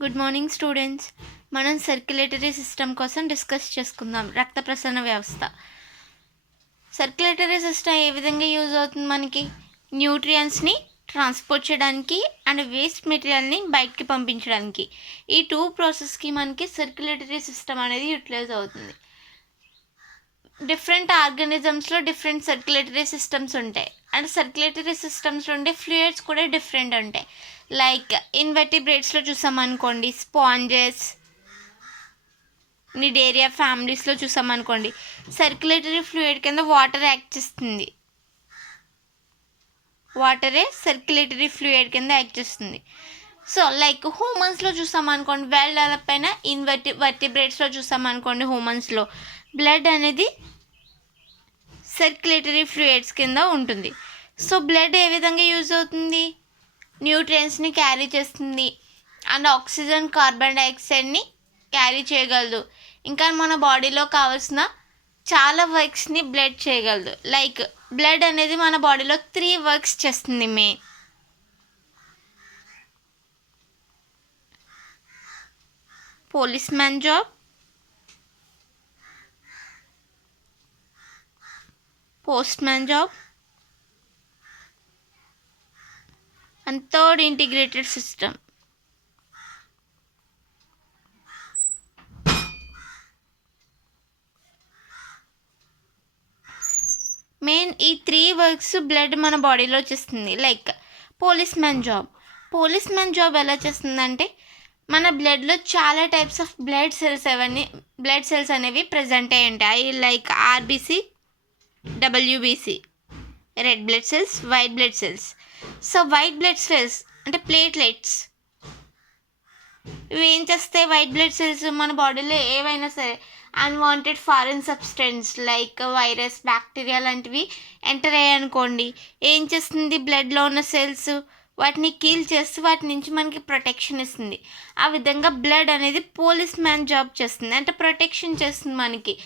Good morning students. మనం circulatory system కోసం discuss చేసుకుందాం. రక్త ప్రసరణ వ్యవస్థ. సర్క్యులేటరీ సిస్టమ్ ఏ విధంగా యూజ్ అవుతుంది? మనకి న్యూట్రియంట్స్ని ట్రాన్స్పోర్ట్ చేయడానికి అండ్ వేస్ట్ మెటీరియల్ని బయటికి పంపించడానికి. ఈ టూ ప్రాసెస్కి మనకి సర్క్యులేటరీ సిస్టమ్ అనేది యూటిలైజ్ అవుతుంది. డిఫరెంట్ ఆర్గానిజమ్స్లో డిఫరెంట్ సర్క్యులేటరీ సిస్టమ్స్ ఉంటాయి. అండ్ సర్క్యులేటరీ సిస్టమ్స్లో ఉండే ఫ్లూయిడ్స్ కూడా డిఫరెంట్ ఉంటాయి. లైక్ ఇన్వర్టిబ్రేట్స్లో చూసామనుకోండి, స్పాంజెస్, నిడేరియా ఫ్యామిలీస్లో చూసామనుకోండి, సర్క్యులేటరీ ఫ్లూయిడ్ కింద వాటర్ యాక్ట్ చేస్తుంది. వాటరే సర్క్యులేటరీ ఫ్లూయిడ్ కింద యాక్ట్ చేస్తుంది. సో లైక్ హ్యూమన్స్లో చూసామనుకోండి, వెల్ డెవలప్ అయిన వర్టిబ్రేట్స్లో చూసామనుకోండి, హ్యూమన్స్లో బ్లడ్ అనేది సర్క్యులేటరీ ఫ్లూయిడ్స్ కింద ఉంటుంది. సో బ్లడ్ ఏ విధంగా యూజ్ అవుతుంది? న్యూట్రియంట్స్ని క్యారీ చేస్తుంది అండ్ ఆక్సిజన్, కార్బన్ డైఆక్సైడ్ని క్యారీ చేయగలదు. ఇంకా మన బాడీలో కావాల్సిన చాలా వర్క్స్ని బ్లడ్ చేయగలదు. లైక్ బ్లడ్ అనేది మన బాడీలో 3 వర్క్స్ చేస్తుంది. Main policeman job, postman job and third integrated system. Main ఈ 3 వర్క్స్ బ్లడ్ మన బాడీలో చేస్తుంది. లైక్ పోలీస్మ్యాన్ జాబ్ ఎలా చేస్తుందంటే, మన బ్లడ్లో చాలా టైప్స్ ఆఫ్ బ్లడ్ సెల్స్ అనేవి ప్రజెంట్ అయి ఉంటాయి. Like RBC, WBC, red blood cells, white blood cells. So white blood cells అంటే ప్లేట్లెట్స్. ఇవి ఏం చేస్తాయి? వైట్ బ్లడ్ సెల్స్ మన బాడీలో ఏవైనా సరే unwanted foreign substance like virus, bacteria లాంటివి ఎంటర్ అయ్యాయనుకోండి, ఏం చేస్తుంది? బ్లడ్లో ఉన్న సెల్స్ వాటిని కీల్ చేసి వాటి నుంచి మనకి ప్రొటెక్షన్ ఇస్తుంది. ఆ విధంగా బ్లడ్ అనేది పోలీస్మ్యాన్ జాబ్ చేస్తుంది, అంటే ప్రొటెక్షన్ చేస్తుంది మనకి.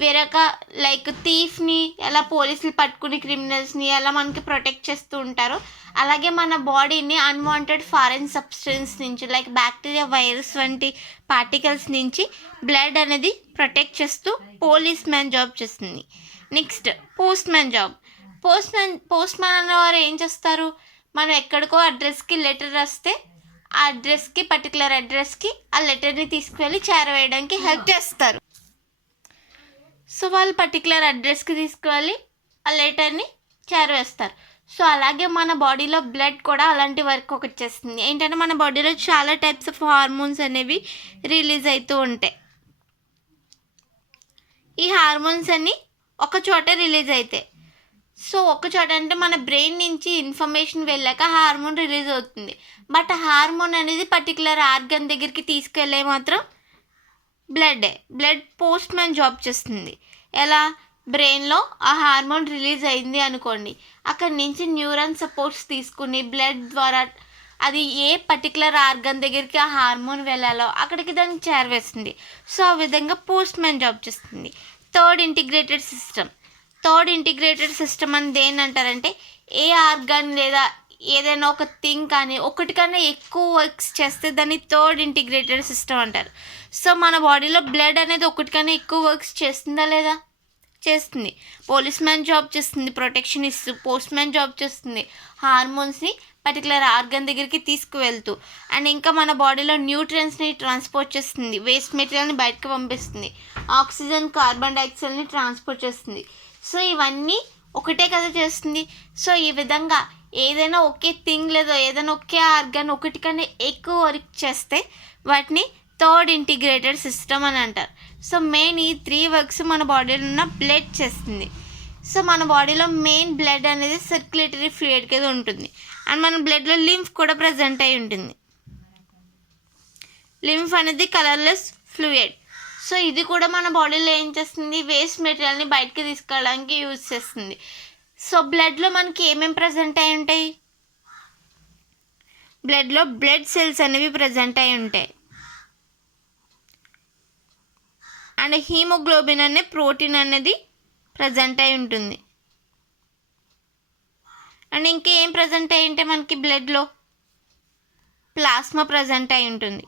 వేరొక లైక్ థీఫ్ని ఎలా పోలీసులు పట్టుకుని క్రిమినల్స్ని ఎలా మనకి ప్రొటెక్ట్ చేస్తూ ఉంటారో, అలాగే మన బాడీని అన్వాంటెడ్ ఫారెన్ సబ్స్టెన్స్ నుంచి లైక్ బ్యాక్టీరియా, వైరస్ వంటి పార్టికల్స్ నుంచి బ్లడ్ అనేది ప్రొటెక్ట్ చేస్తూ పోలీస్మ్యాన్ జాబ్ చేస్తుంది. Next postman job. పోస్ట్మ్యాన్ అనేవారు ఏం చేస్తారు? మనం ఎక్కడికో అడ్రస్కి లెటర్ రాస్తే ఆ అడ్రస్కి, పర్టికులర్ అడ్రస్కి ఆ లెటర్ని తీసుకువెళ్ళి చేరవేయడానికి హెల్ప్ చేస్తారు. సో వాళ్ళు పర్టికులర్ అడ్రస్కి తీసుకువెళ్ళి ఆ లెటర్ని చేరవేస్తారు. సో అలాగే మన బాడీలో బ్లడ్ కూడా అలాంటి వర్క్ ఒకటి చేస్తుంది. ఏంటంటే మన బాడీలో చాలా టైప్స్ ఆఫ్ హార్మోన్స్ అనేవి రిలీజ్ అవుతూ ఉంటాయి. ఈ హార్మోన్స్ అన్నీ ఒక చోట రిలీజ్ అవుతాయి. సో ఒక చోట అంటే మన బ్రెయిన్ నుంచి ఇన్ఫర్మేషన్ వెళ్ళాక హార్మోన్ రిలీజ్ అవుతుంది. బట్ హార్మోన్ అనేది పర్టికులర్ ఆర్గన్ దగ్గరికి తీసుకెళ్ళే మాత్రం బ్లడ్ పోస్ట్మ్యాన్ జాబ్ చేస్తుంది. ఎలా? బ్రెయిన్లో ఆ హార్మోన్ రిలీజ్ అయింది అనుకోండి, అక్కడి నుంచి న్యూరాన్ సపోర్ట్స్ తీసుకుని బ్లడ్ ద్వారా అది ఏ పర్టికులర్ ఆర్గన్ దగ్గరికి ఆ హార్మోన్ వెళ్ళాలో అక్కడికి దాన్ని చేరవేస్తుంది. సో ఆ విధంగా పోస్ట్మ్యాన్ జాబ్ చేస్తుంది. థర్డ్ ఇంటిగ్రేటెడ్ సిస్టమ్ అని దేని అంటారంటే, ఏ ఆర్గన్ లేదా ఏదైనా ఒక థింగ్ కానీ ఒకటి కన్నా ఎక్కువ వర్క్స్ చేస్తే దాన్ని థర్డ్ ఇంటిగ్రేటెడ్ సిస్టమ్ అంటారు. సో మన బాడీలో బ్లడ్ అనేది ఒకటి కన్నా ఎక్కువ వర్క్స్ చేస్తుందా లేదా? చేస్తుంది. పోలీస్మ్యాన్ జాబ్ చేస్తుంది, ప్రొటెక్షన్ ఇస్తూ. పోస్ట్మ్యాన్ జాబ్ చేస్తుంది, హార్మోన్స్ని పర్టికులర్ ఆర్గన్ దగ్గరికి తీసుకువెళ్తూ. అండ్ ఇంకా మన బాడీలో న్యూట్రియంట్స్ని ట్రాన్స్పోర్ట్ చేస్తుంది, వేస్ట్ మెటీరియల్ని బయటకు పంపిస్తుంది, ఆక్సిజన్, కార్బన్ డైఆక్సైడ్ని ట్రాన్స్పోర్ట్ చేస్తుంది. సో ఇవన్నీ ఒకటే కదా చేస్తుంది. సో ఈ విధంగా ఏదైనా ఒకే థింగ్ లేదా ఏదైనా ఒకే ఆర్గన్ ఒకటి కన్నా ఎక్కువ వర్క్ చేస్తే వాటిని థర్డ్ ఇంటిగ్రేటెడ్ సిస్టమ్ అని అంటారు. సో మెయిన్ ఈ 3 వర్క్స్ మన బాడీలో ఉన్న బ్లడ్ చేస్తుంది. సో మన బాడీలో మెయిన్ బ్లడ్ అనేది సర్క్యులేటరీ ఫ్లూయిడ్ కింద ఉంటుంది. అండ్ మన బ్లడ్లో లింఫ్ కూడా ప్రజెంట్ అయి ఉంటుంది. లింఫ్ అనేది కలర్లెస్ ఫ్లూయిడ్. సో ఇది కూడా మన బాడీలో ఏం చేస్తుంది? వేస్ట్ మెటీరియల్ని బయటకి తీసుకెళ్ళడానికి యూజ్ చేస్తుంది. సో బ్లడ్లో మనకి ఏమేమి ప్రజెంట్ అయి ఉంటాయి? బ్లడ్లో బ్లడ్ సెల్స్ అనేవి ప్రజెంట్ అయి ఉంటాయి. అండ్ హీమోగ్లోబిన్ అనే ప్రోటీన్ అనేది ప్రజెంట్ అయి ఉంటుంది. అండ్ ఇంకేం ప్రజెంట్ అయి ఉంటే మనకి బ్లడ్లో ప్లాస్మా ప్రజెంట్ అయి ఉంటుంది.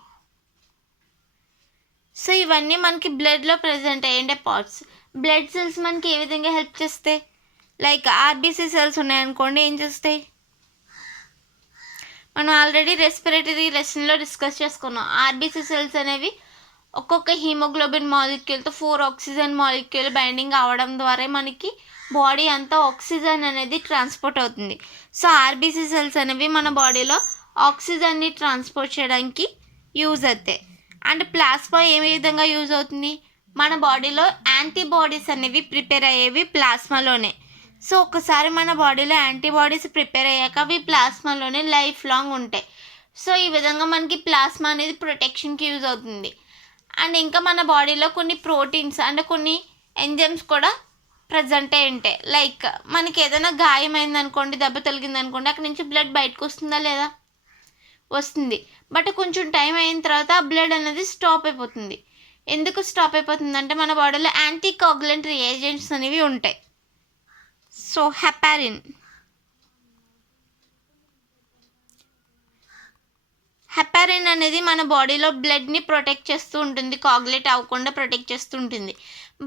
సో ఇవన్నీ మనకి బ్లడ్లో ప్రజెంట్ అయ్యే పార్ట్స్. బ్లడ్ సెల్స్ మనకి ఏ విధంగా హెల్ప్ చేస్తాయి? లైక్ ఆర్బీసీ సెల్స్ ఉన్నాయనుకోండి, ఏం చేస్తాయి? మనం ఆల్రెడీ రెస్పిరేటరీ లెసన్లో డిస్కస్ చేసుకున్నాం. ఆర్బీసీ సెల్స్ అనేవి ఒక్కొక్క హీమోగ్లోబిన్ మాలిక్యూల్తో 4 ఆక్సిజన్ మాలిక్యూల్ బైండింగ్ అవ్వడం ద్వారా మనకి బాడీ అంతా ఆక్సిజన్ అనేది ట్రాన్స్పోర్ట్ అవుతుంది. సో ఆర్బీసీ సెల్స్ అనేవి మన బాడీలో ఆక్సిజన్ని ట్రాన్స్పోర్ట్ చేయడానికి యూజ్ అవుతాయి. అండ్ ప్లాస్మా ఏ విధంగా యూజ్ అవుతుంది? మన బాడీలో యాంటీబాడీస్ అనేవి ప్రిపేర్ అయ్యేవి ప్లాస్మాలోనే. సో ఒకసారి మన బాడీలో యాంటీబాడీస్ ప్రిపేర్ అయ్యాక అవి ప్లాస్మాలోనే లైఫ్ లాంగ్ ఉంటాయి. సో ఈ విధంగా మనకి ప్లాస్మా అనేది ప్రొటెక్షన్కి యూజ్ అవుతుంది. అండ్ ఇంకా మన బాడీలో కొన్ని ప్రోటీన్స్ అండ్ కొన్ని ఎంజైమ్స్ కూడా ప్రజెంట్ అయి ఉంటాయి. లైక్ మనకి ఏదైనా గాయమైంది అనుకోండి, దెబ్బ తగిలింది అనుకోండి, అక్కడి నుంచి బ్లడ్ బయటకు వస్తుందా లేదా? వస్తుంది. బట్ కొంచెం టైం అయిన తర్వాత ఆ బ్లడ్ అనేది స్టాప్ అయిపోతుంది. ఎందుకు స్టాప్ అయిపోతుందంటే మన బాడీలో యాంటీ కోగులెంట్ రియేజెంట్స్ అనేవి ఉంటాయి. సో హెపారిన్ అనేది మన బాడీలో బ్లడ్ని ప్రొటెక్ట్ చేస్తూ ఉంటుంది, కోగులేట్ అవ్వకుండా ప్రొటెక్ట్ చేస్తూ ఉంటుంది.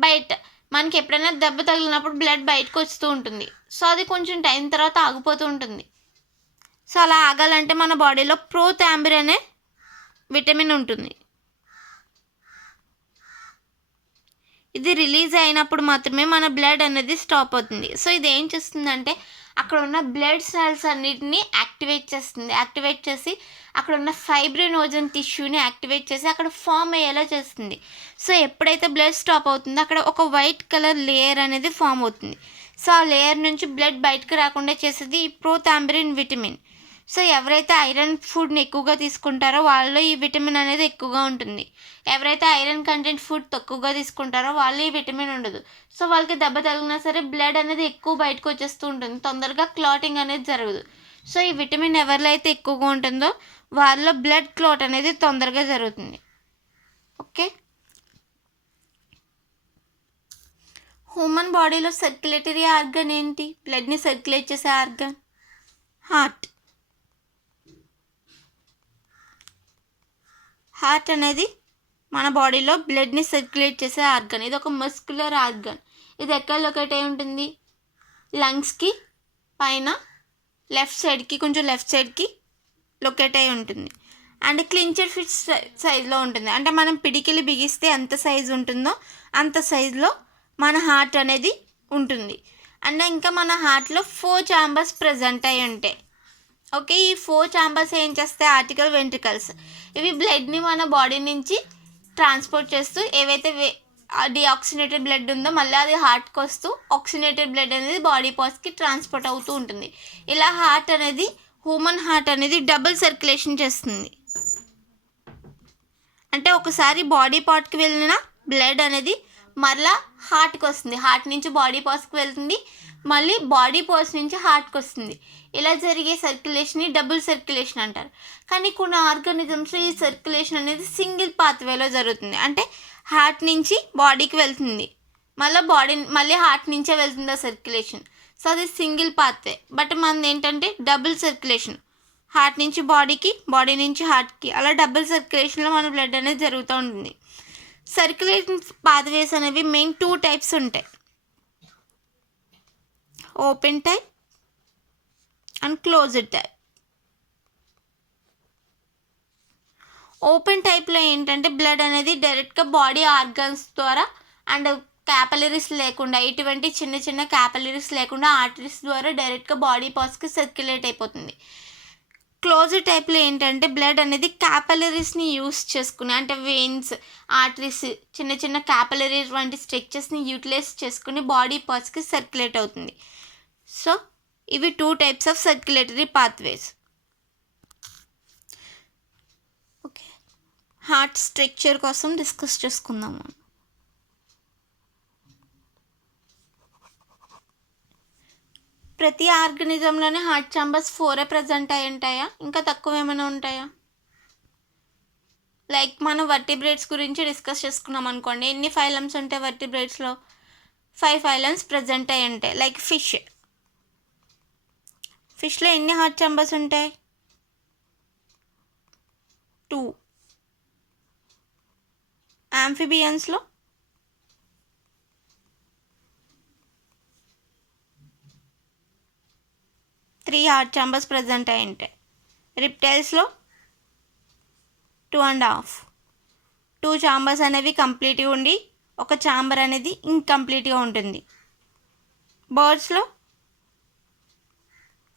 బయట మనకి ఎప్పుడైనా దెబ్బ తగిలినప్పుడు బ్లడ్ బయటకు వస్తూ ఉంటుంది. సో అది కొంచెం టైం తర్వాత ఆగిపోతూ ఉంటుంది. సో అలా ఆగాలంటే మన బాడీలో ప్రోథాంబిన్ అనే విటమిన్ ఉంటుంది. ఇది రిలీజ్ అయినప్పుడు మాత్రమే మన బ్లడ్ అనేది స్టాప్ అవుతుంది. సో ఇది ఏం చేస్తుందంటే అక్కడ ఉన్న బ్లడ్ సెల్స్ అన్నిటిని యాక్టివేట్ చేస్తుంది. యాక్టివేట్ చేసి అక్కడ ఉన్న ఫైబ్రినోజన్ టిష్యూని యాక్టివేట్ చేసి అక్కడ ఫామ్ అయ్యేలా చేస్తుంది. సో ఎప్పుడైతే బ్లడ్ స్టాప్ అవుతుందో అక్కడ ఒక వైట్ కలర్ లేయర్ అనేది ఫామ్ అవుతుంది. సో ఆ లేయర్ నుంచి బ్లడ్ బయటకు రాకుండా చేసేది ఈ ప్రోథాంబిన్ విటమిన్. సో ఎవరైతే ఐరన్ ఫుడ్ని ఎక్కువగా తీసుకుంటారో వాళ్ళలో ఈ విటమిన్ అనేది ఎక్కువగా ఉంటుంది. ఎవరైతే ఐరన్ కంటెంట్ ఫుడ్ తక్కువగా తీసుకుంటారో వాళ్ళు ఈ విటమిన్ ఉండదు. సో వాళ్ళకి దెబ్బ తగిలినా సరే బ్లడ్ అనేది ఎక్కువ బయటకు వచ్చేస్తూ ఉంటుంది, తొందరగా క్లాటింగ్ అనేది జరగదు. సో ఈ విటమిన్ ఎవరిలో అయితే ఎక్కువగా ఉంటుందో వాళ్ళలో బ్లడ్ క్లాట్ అనేది తొందరగా జరుగుతుంది. ఓకే, హ్యూమన్ బాడీలో సర్క్యులేటరీ ఆర్గన్ ఏంటి? బ్లడ్ని సర్క్యులేట్ చేసే ఆర్గన్ హార్ట్. హార్ట్ అనేది మన బాడీలో బ్లడ్ని సర్క్యులేట్ చేసే ఆర్గన్. ఇది ఒక మస్కులర్ ఆర్గన్. ఇది ఎక్కడ లొకేట్ అయి ఉంటుంది? లంగ్స్కి పైన కొంచెం లెఫ్ట్ సైడ్కి లొకేట్ అయి ఉంటుంది. అండ్ క్లించెడ్ ఫిస్ట్ సైజ్లో ఉంటుంది. అంటే మనం పిడికిలి బిగిస్తే ఎంత సైజు ఉంటుందో అంత సైజులో మన హార్ట్ అనేది ఉంటుంది. అండ్ ఇంకా మన హార్ట్లో 4 ఛాంబర్స్ ప్రజెంట్ అయి ఉంటాయి. ఓకే, ఈ 4 ఛాంబర్స్ ఏం చేస్తాయి? Article ventricles. ఇవి బ్లడ్ని మన బాడీ నుంచి ట్రాన్స్పోర్ట్ చేస్తూ ఏవైతే డిఆక్సినేటెడ్ బ్లడ్ ఉందో మళ్ళీ అది హార్ట్కి వస్తూ ఆక్సినేటెడ్ బ్లడ్ అనేది బాడీ పార్ట్స్కి ట్రాన్స్పోర్ట్ అవుతూ ఉంటుంది. ఇలా హ్యూమన్ హార్ట్ అనేది డబుల్ సర్క్యులేషన్ చేస్తుంది. అంటే ఒకసారి బాడీ పార్ట్కి వెళ్ళిన బ్లడ్ అనేది మరలా హార్ట్కి వస్తుంది, హార్ట్ నుంచి బాడీ పార్ట్స్కి వెళ్తుంది, మళ్ళీ బాడీ పార్ట్స్ నుంచి హార్ట్కి వస్తుంది. ఇలా జరిగే సర్క్యులేషన్ని డబుల్ సర్క్యులేషన్ అంటారు. కానీ కొన్ని ఆర్గానిజమ్స్లో ఈ సర్క్యులేషన్ అనేది సింగిల్ పాత్వేలో జరుగుతుంది. అంటే హార్ట్ నుంచి బాడీకి వెళ్తుంది, మళ్ళీ హార్ట్ నుంచే వెళ్తుంది ఆ సర్క్యులేషన్. సో అది సింగిల్ పాత్వే. బట్ మనది ఏంటంటే డబుల్ సర్క్యులేషన్, హార్ట్ నుంచి బాడీకి, బాడీ నుంచి హార్ట్కి, అలా డబుల్ సర్క్యులేషన్లో మన బ్లడ్ అనేది జరుగుతూ ఉంటుంది. సర్క్యులేషన్ పాత్వేస్ అనేవి మెయిన్ 2 టైప్స్ ఉంటాయి, open type and closed type. Open టైప్లో ఏంటంటే బ్లడ్ అనేది డైరెక్ట్గా బాడీ ఆర్గన్స్ ద్వారా అండ్ క్యాపిలరీస్ లేకుండా, ఎటువంటి చిన్న చిన్న క్యాపిలరీస్ లేకుండా ఆర్టరీస్ ద్వారా డైరెక్ట్గా బాడీ పార్ట్స్కి సర్క్యులేట్ అయిపోతుంది. క్లోజ్డ్ టైప్లో ఏంటంటే బ్లడ్ అనేది క్యాపిలరీస్ని యూస్ చేసుకుని, అంటే వెయిన్స్, ఆర్టరీస్, చిన్న చిన్న క్యాపిలరీస్ వంటి స్ట్రక్చర్స్ని యూటిలైజ్ చేసుకుని బాడీ పార్ట్స్కి సర్క్యులేట్ అవుతుంది. సో ఇవి 2 types of circulatory pathways. Okay, heart structure కోసం డిస్కస్ చేసుకుందాము. ప్రతి ఆర్గనిజంలోనే హార్ట్ ఛాంబర్స్ 4 ప్రజెంట్ అయి ఉంటాయా? ఇంకా తక్కువ ఏమైనా ఉంటాయా? లైక్ మనం వర్టిబ్రేట్స్ గురించి డిస్కస్ చేసుకున్నాం అనుకోండి. ఎన్ని ఫైలమ్స్ ఉంటాయి వర్టిబ్రేట్స్లో? 5 ఫైలమ్స్ ప్రజెంట్ అయి ఉంటాయి. లైక్ ఫిష్లో ఎన్ని హార్ట్ ఛాంబర్స్ ఉంటాయి? 2. ఆంఫిబియన్స్లో 3 హార్ట్ ఛాంబర్స్ ప్రజెంట్ అయి ఉంటాయి. రిప్టైల్స్లో 2.5. 2 ఛాంబర్స్ అనేవి కంప్లీట్గా ఉండి ఒక ఛాంబర్ అనేది ఇన్కంప్లీట్గా ఉంటుంది. బర్డ్స్లో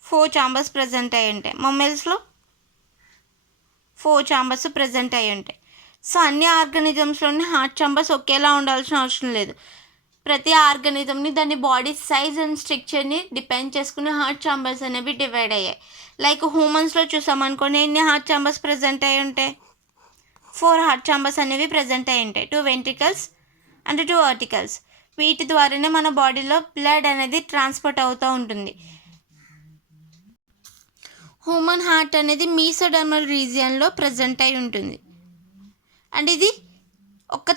4 ఛాంబర్స్ ప్రజెంట్ అయి ఉంటాయి. మమ్మల్స్లో 4 ఛాంబర్స్ ప్రజెంట్ అయి ఉంటాయి. సో అన్ని ఆర్గానిజమ్స్లోని హార్ట్ ఛాంబర్స్ ఒకేలా ఉండాల్సిన అవసరం లేదు. ప్రతి ఆర్గానిజంని దాని బాడీ సైజ్ అండ్ స్ట్రక్చర్ని డిపెండ్ చేసుకుని హార్ట్ ఛాంబర్స్ అనేవి డివైడ్ అయ్యాయి. లైక్ హ్యూమన్స్లో చూసామనుకోండి, ఎన్ని హార్ట్ ఛాంబర్స్ ప్రజెంట్ అయి ఉంటాయి? 4 హార్ట్ ఛాంబర్స్ అనేవి ప్రజెంట్ అయి ఉంటాయి. 2 వెంట్రికల్స్ అండ్ 2 ఆర్టికల్స్. వీటి ద్వారానే మన బాడీలో బ్లడ్ అనేది ట్రాన్స్పోర్ట్ అవుతూ ఉంటుంది. హ్యూమన్ హార్ట్ అనేది మీసోడర్మల్ రీజియన్లో ప్రజెంట్ అయి ఉంటుంది. అండ్ ఇది ఒక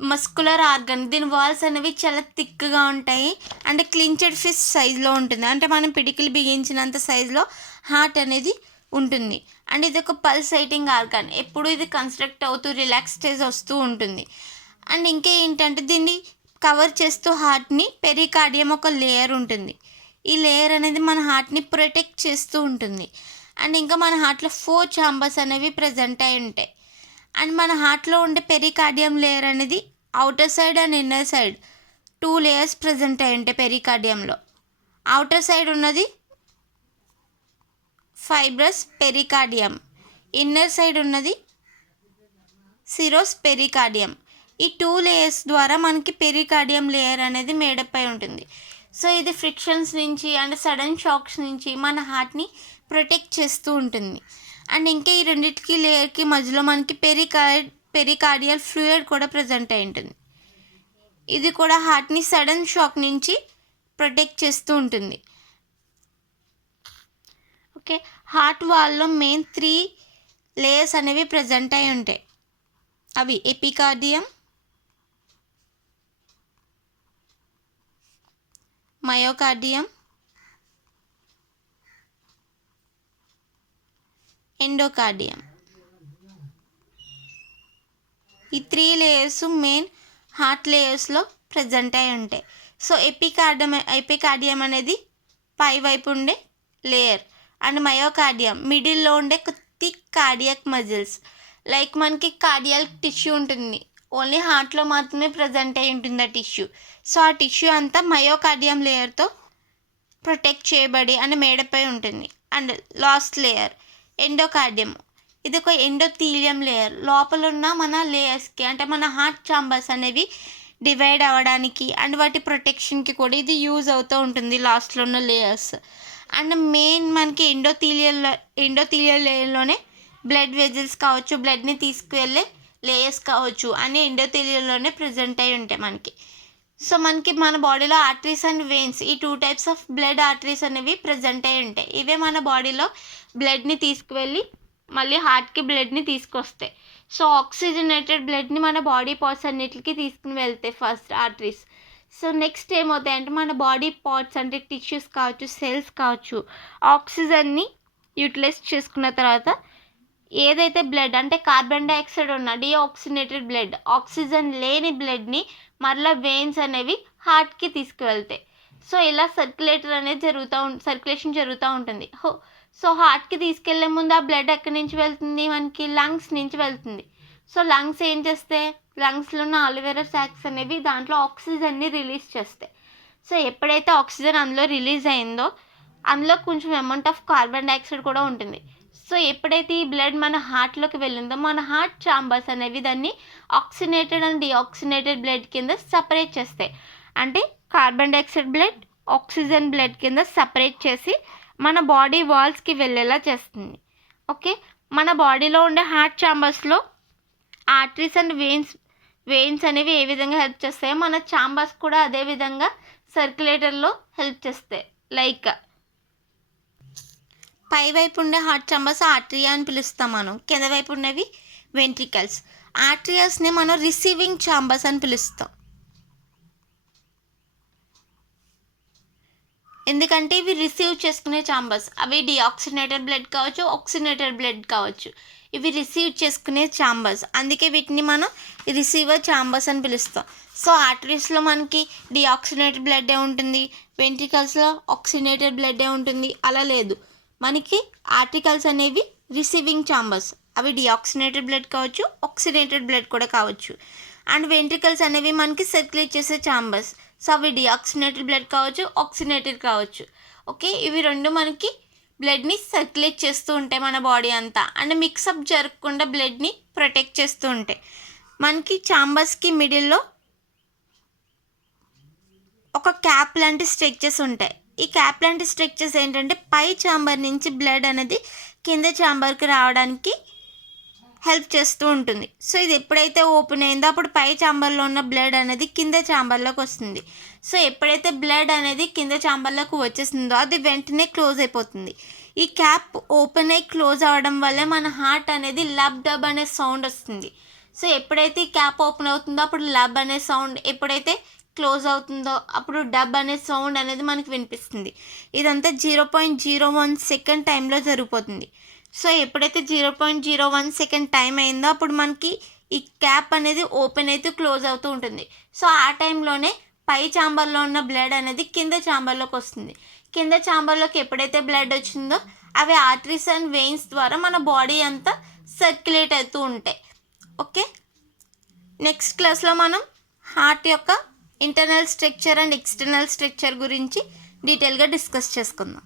మస్కులర్ ఆర్గన్. దీని వాల్స్ అనేవి చాలా థిక్గా ఉంటాయి అండ్ క్లించెడ్ ఫిస్ట్ సైజులో ఉంటుంది. అంటే మనం పిడికిలు బిగించినంత సైజులో హార్ట్ అనేది ఉంటుంది. అండ్ ఇది ఒక పల్సేటింగ్ ఆర్గన్. ఎప్పుడు ఇది కన్స్ట్రక్ట్ అవుతూ రిలాక్స్ స్టేజ్ వస్తూ ఉంటుంది. అండ్ ఇంకా ఏంటంటే దీన్ని కవర్ చేస్తూ హార్ట్ని పెరికార్డియం ఒక లేయర్ ఉంటుంది. ఈ లేయర్ అనేది మన హార్ట్ని ప్రొటెక్ట్ చేస్తూ ఉంటుంది. అండ్ ఇంకా మన హార్ట్లో 4 ఛాంబర్స్ అనేవి ప్రజెంట్ అయి ఉంటాయి. అండ్ మన హార్ట్లో ఉండే పెరికార్డియం లేయర్ అనేది outer side and inner side 2 layers present అయి ఉంటాయి పెరికార్డియంలో. అవుటర్ సైడ్ ఉన్నది ఫైబ్రస్ పెరికార్డియం, ఇన్నర్ సైడ్ ఉన్నది సిరోస్ పెరికార్డియం. ఈ 2 లేయర్స్ ద్వారా మనకి పెరికార్డియం లేయర్ అనేది మేడప్ అయి ఉంటుంది. సో ఇది ఫ్రిక్షన్స్ నుంచి అండ్ సడన్ షాక్స్ నుంచి మన హార్ట్ని ప్రొటెక్ట్ చేస్తూ ఉంటుంది. అండ్ ఇంకా ఈ రెండింటికి లేయర్కి మధ్యలో మనకి పెరికార్డియల్ ఫ్లూయిడ్ కూడా ప్రజెంట్ అయి ఉంటుంది. ఇది కూడా హార్ట్ని సడన్ షాక్ నుంచి ప్రొటెక్ట్ చేస్తూ ఉంటుంది. ఓకే, హార్ట్ వాల్లో మెయిన్ 3 లేయర్స్ అనేవి ప్రజెంట్ అయి ఉంటాయి. అవి ఎపికార్డియం, మయోకార్డియం, ఎండోకార్డియం. ఈ 3 లేయర్స్ మెయిన్ హార్ట్ లేయర్స్లో ప్రజెంట్ అయి ఉంటాయి. సో ఎపికార్డియం అనేది పై వైపు ఉండే లేయర్ అండ్ మయోకార్డియం మిడిల్లో ఉండే థిక్ కార్డియాక్ మజిల్స్. లైక్ మనకి కార్డియాక్ టిష్యూ ఉంటుంది, ఓన్లీ హార్ట్లో మాత్రమే ప్రజెంట్ అయి ఉంటుంది ఆ టిష్యూ. సో ఆ టిష్యూ అంతా మయోకార్డియం లేయర్తో ప్రొటెక్ట్ చేయబడి అండ్ మేడప్ అయి ఉంటుంది. And last layer endocardium. ఇది ఒక ఎండోథీలియం లేయర్. లోపల ఉన్న మన లేయర్స్కి అంటే మన హార్ట్ ఛాంబర్స్ అనేవి డివైడ్ అవ్వడానికి అండ్ వాటి ప్రొటెక్షన్కి కూడా ఇది యూజ్ అవుతూ ఉంటుంది లాస్ట్లో ఉన్న లేయర్స్. అండ్ మెయిన్ మనకి ఎండోథీలియల్ లేయర్లోనే బ్లడ్ వెజల్స్ కావచ్చు, బ్లడ్ని తీసుకువెళ్ళే లేయర్స్ కావచ్చు అన్నీ ఎండోథీలియల్లోనే ప్రజెంట్ అయి ఉంటాయి మనకి. సో మనకి మన బాడీలో ఆర్టరీస్ అండ్ వెయిన్స్, ఈ 2 టైప్స్ ఆఫ్ బ్లడ్ ఆర్టరీస్ అనేవి ప్రజెంట్ అయి ఉంటాయి. ఇవే మన బాడీలో బ్లడ్ని తీసుకువెళ్ళి మళ్ళీ హార్ట్కి బ్లడ్ని తీసుకొస్తాయి. సో ఆక్సిజనేటెడ్ బ్లడ్ని మన బాడీ పార్ట్స్ అన్నిటికి తీసుకుని వెళ్తాయి ఫస్ట్ ఆర్టరీస్. సో నెక్స్ట్ ఏమవుతాయంటే మన బాడీ పార్ట్స్ అంటే టిష్యూస్ కావచ్చు, సెల్స్ కావచ్చు, ఆక్సిజన్ని యూటిలైజ్ చేసుకున్న తర్వాత ఏదైతే బ్లడ్ అంటే కార్బన్ డైఆక్సైడ్ ఉన్న డీఆక్సినేటెడ్ బ్లడ్, ఆక్సిజన్ లేని బ్లడ్ని మరలా వెయిన్స్ అనేవి హార్ట్కి తీసుకువెళ్తాయి. సో ఇలా సర్క్యులేషన్ జరుగుతూ ఉంటుంది. సో హార్ట్కి తీసుకెళ్లే ముందు ఆ బ్లడ్ ఎక్కడి నుంచి వెళ్తుంది? మనకి లంగ్స్ నుంచి వెళ్తుంది. సో లంగ్స్ ఏం చేస్తాయి? లంగ్స్లో ఉన్న అల్వియోలర్ సాక్స్ అనేవి దాంట్లో ఆక్సిజన్ని రిలీజ్ చేస్తాయి. సో ఎప్పుడైతే ఆక్సిజన్ అందులో రిలీజ్ అయిందో అందులో కొంచెం అమౌంట్ ఆఫ్ కార్బన్ డైఆక్సైడ్ కూడా ఉంటుంది. సో ఎప్పుడైతే ఈ బ్లడ్ మన హార్ట్లోకి వెళ్ళిందో మన హార్ట్ ఛాంబర్స్ అనేవి దాన్ని ఆక్సినేటెడ్ అండ్ డీఆక్సినేటెడ్ బ్లడ్ కింద సపరేట్ చేస్తాయి. అంటే carbon dioxide blood, oxygen blood కింద సపరేట్ చేసి మన బాడీ వాల్స్కి వెళ్ళేలా చేస్తుంది. ఓకే, మన బాడీలో ఉండే హార్ట్ ఛాంబర్స్లో ఆర్టరీస్ అండ్ వెయిన్స్ అనేవి ఏ విధంగా హెల్ప్ చేస్తాయో మన ఛాంబర్స్ కూడా అదే విధంగా సర్క్యులేటర్లో హెల్ప్ చేస్తాయి. లైక్ పై వైపు ఉండే హార్ట్ ఛాంబర్స్ ఆర్టరియా అని పిలుస్తాం మనం, కింద వైపు ఉండేవి వెంట్రికల్స్. ఆర్టరియాస్ని మనం రిసీవింగ్ ఛాంబర్స్ అని పిలుస్తాం. ఎందుకంటే ఇవి రిసీవ్ చేసుకునే ఛాంబర్స్. అవి డీఆక్సినేటెడ్ బ్లడ్ కావచ్చు, ఆక్సినేటెడ్ బ్లడ్ కావచ్చు, ఇవి రిసీవ్ చేసుకునే ఛాంబర్స్, అందుకే వీటిని మనం రిసీవర్ ఛాంబర్స్ అని పిలుస్తాం. సో ఆర్టరీస్లో మనకి డిఆక్సినేటెడ్ బ్లడ్ ఉంటుంది, వెంట్రికల్స్లో ఆక్సినేటెడ్ బ్లడ్ ఉంటుంది. అలా లేదు, మనకి ఆర్టికల్స్ అనేవి రిసీవింగ్ ఛాంబర్స్. అవి డిఆక్సినేటెడ్ బ్లడ్ కావచ్చు, ఆక్సినేటెడ్ బ్లడ్ కూడా కావచ్చు. అండ్ వెంట్రికల్స్ అనేవి మనకి సర్క్యులేట్ చేసే ఛాంబర్స్. సో అవి డిఆక్సినేటెడ్ బ్లడ్ కావచ్చు, ఆక్సినేటెడ్ కావచ్చు. ఓకే, ఇవి రెండు మనకి బ్లడ్ని సర్క్యులేట్ చేస్తూ ఉంటాయి మన బాడీ అంతా. అండ్ మిక్సప్ జరగకుండా బ్లడ్ని ప్రొటెక్ట్ చేస్తూ ఉంటాయి. మనకి ఛాంబర్స్కి మిడిల్లో ఒక క్యాప్ లాంటి స్ట్రక్చర్స్ ఉంటాయి. ఈ క్యాప్ లాంటి స్ట్రక్చర్స్ ఏంటంటే పై ఛాంబర్ నుంచి బ్లడ్ అనేది కింద ఛాంబర్కి రావడానికి హెల్ప్ చేస్తూ ఉంటుంది. సో ఇది ఎప్పుడైతే ఓపెన్ అయిందో అప్పుడు పై ఛాంబర్లో ఉన్న బ్లడ్ అనేది కింద ఛాంబర్లోకి వస్తుంది. సో ఎప్పుడైతే బ్లడ్ అనేది కింద ఛాంబర్లోకి వచ్చేస్తుందో అది వెంటనే క్లోజ్ అయిపోతుంది. ఈ క్యాప్ ఓపెన్ అయ్యి క్లోజ్ అవ్వడం వల్లే మన హార్ట్ అనేది లబ్ డబ్ అనే సౌండ్ వస్తుంది. సో ఎప్పుడైతే ఈ క్యాప్ ఓపెన్ అవుతుందో అప్పుడు లబ్ అనే సౌండ్, ఎప్పుడైతే క్లోజ్ అవుతుందో అప్పుడు డబ్ అనే సౌండ్ అనేది మనకి వినిపిస్తుంది. ఇదంతా 0.01 సెకండ్ టైంలో జరిగిపోతుంది. సో ఎప్పుడైతే 0.01 సెకండ్ టైం అయిందో అప్పుడు మనకి ఈ క్యాప్ అనేది ఓపెన్ అయితే క్లోజ్ అవుతూ ఉంటుంది. సో ఆ టైంలోనే పై ఛాంబర్లో ఉన్న బ్లడ్ అనేది కింద ఛాంబర్లోకి వస్తుంది. కింద ఛాంబర్లోకి ఎప్పుడైతే బ్లడ్ వచ్చిందో అవి ఆర్టరీస్ అండ్ వెయిన్స్ ద్వారా మన బాడీ అంతా సర్క్యులేట్ అవుతూ ఉంటాయి. ఓకే, నెక్స్ట్ క్లాస్లో మనం హార్ట్ యొక్క internal structure and external structure గురించి డీటెయిల్గా డిస్కస్ చేసుకుందాం.